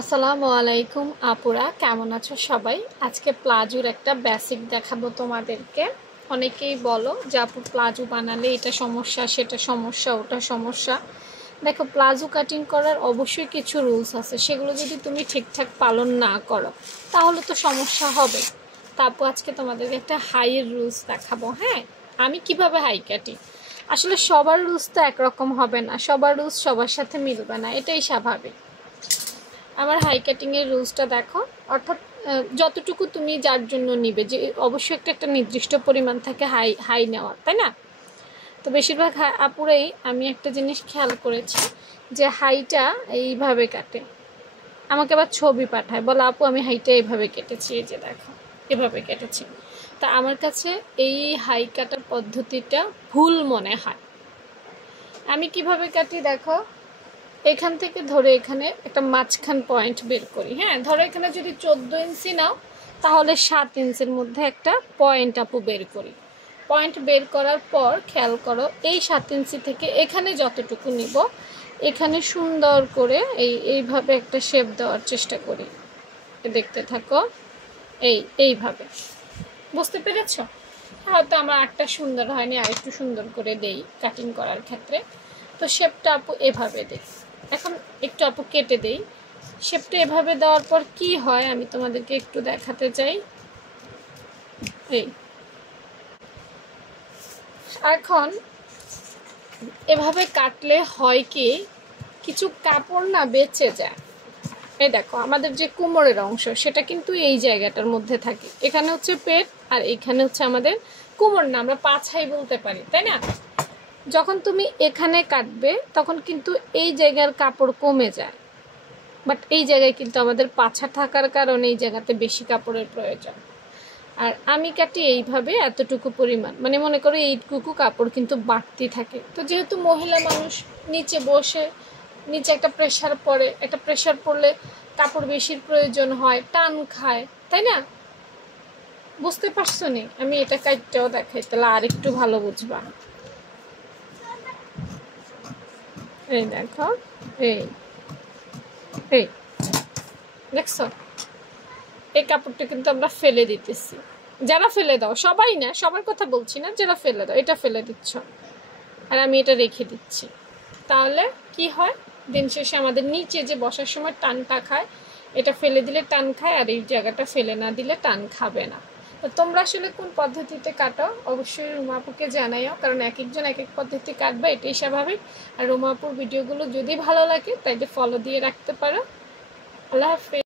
আসসালামু আলাইকুম আপুরা, কেমন আছো সবাই? আজকে প্লাজোর একটা বেসিক দেখাবো তোমাদেরকে। অনেকেই বলো যে আপু প্লাজো বানালে এটা সমস্যা, সেটা সমস্যা, ওটা সমস্যা। দেখো, প্লাজো কাটিং করার অবশ্যই কিছু রুলস আছে, সেগুলো যদি তুমি ঠিকঠাক পালন না করো তাহলে তো সমস্যা হবে। তা আপু আজকে তোমাদেরকে একটা হাইয়ের রুলস দেখাবো। হ্যাঁ, আমি কিভাবে হাই কাটি। আসলে সবার রুলস তো একরকম হবে না, সবার রুলস সবার সাথে মিলবে না, এটাই স্বাভাবিক। আমার হাই কাটিংয়ের রুলসটা দেখো, অর্থাৎ যতটুকু তুমি যার জন্য নিবে, যে অবশ্যই একটা নির্দিষ্ট পরিমাণ থাকে হাই হাই নেওয়ার, তাই না? তো বেশিরভাগ আপুরাই আমি একটা জিনিস খেয়াল করেছি যে হাইটা এইভাবে কাটে, আমাকে আবার ছবি পাঠায়, বলে আপু আমি হাইটা এইভাবে কেটেছি, এই যে দেখো এভাবে কেটেছি। তা আমার কাছে এই হাই কাটার পদ্ধতিটা ভুল মনে হয়। আমি কিভাবে কাটি দেখো, এখান থেকে ধরে এখানে একটা মাঝখান পয়েন্ট বের করি। হ্যাঁ, ধরো এখানে যদি 14 ইঞ্চি নাও তাহলে 7 ইঞ্চির মধ্যে একটা পয়েন্ট আপু বের করি। পয়েন্ট বের করার পর খেয়াল করো, এই 7 ইঞ্চি থেকে এখানে যতটুকু নিব, এখানে সুন্দর করে এইভাবে একটা শেপ দেওয়ার চেষ্টা করি। দেখতে থাকো, এইভাবে। বুঝতে পেরেছ? হয়তো আমার আটটা সুন্দর হয়নি, আর একটু সুন্দর করে দেই কাটিং করার ক্ষেত্রে। তো শেপটা আপু এভাবে দেই। এখন একটু আপু কেটে দেই। শেপটা এভাবে দেওয়ার পর কি হয় আমি তোমাদেরকে একটু দেখাতে চাই। এই এখন এভাবে কাটলে হয় কি, কিছু কাপড় না বেঁচে যায়। এই দেখো, আমাদের যে কোমরের অংশ সেটা কিন্তু এই জায়গাটার মধ্যে থাকে। এখানে হচ্ছে পেট, আর এখানে হচ্ছে আমাদের কোমর, না আমরা পাছাই বলতে পারি, তাই না? যখন তুমি এখানে কাটবে তখন কিন্তু এই জায়গার কাপড় কমে যায়, বাট এই জায়গায় কিন্তু আমাদের পাছা থাকার কারণে এই জায়গাতে বেশি কাপড়ের প্রয়োজন। আর আমি কাটি এইভাবে এতটুকু পরিমাণ, মানে মনে করো এইটুকু কাপড় কিন্তু বাড়তি থাকে। তো যেহেতু মহিলা মানুষ, নিচে বসে, নিচে একটা প্রেশার পড়ে, একটা প্রেশার পড়লে কাপড় বেশির প্রয়োজন হয়, টান খায়, তাই না? বুঝতে পারছো নি? আমি এটা কাটতেও দেখাই, তাহলে আর একটু ভালো বুঝবা। এই দেখো, এই এই দেখছো, এই কাপড়টা কিন্তু আমরা ফেলে দিতেছি। যারা ফেলে দাও, সবাই না, সবার কথা বলছি না, যারা ফেলে দাও এটা ফেলে দিচ্ছ, আর আমি এটা রেখে দিচ্ছি। তাহলে কি হয়, দিন শেষে আমাদের নিচে যে বসার সময় টানটা খায়, এটা ফেলে দিলে টান খায়, আর এই জায়গাটা ফেলে না দিলে টান খাবে না। তো তোমরা আসলে কোন পদ্ধতিতে কাটো অবশ্যই রুমাপুকে জানাইও, কারণ এক একজন এক এক পদ্ধতি কাটবে, এটাই স্বাভাবিক। আর রুমাপুর ভিডিওগুলো যদি ভালো লাগে তাইলে ফলো দিয়ে রাখতে পারো। আল্লাহ হাফেজ।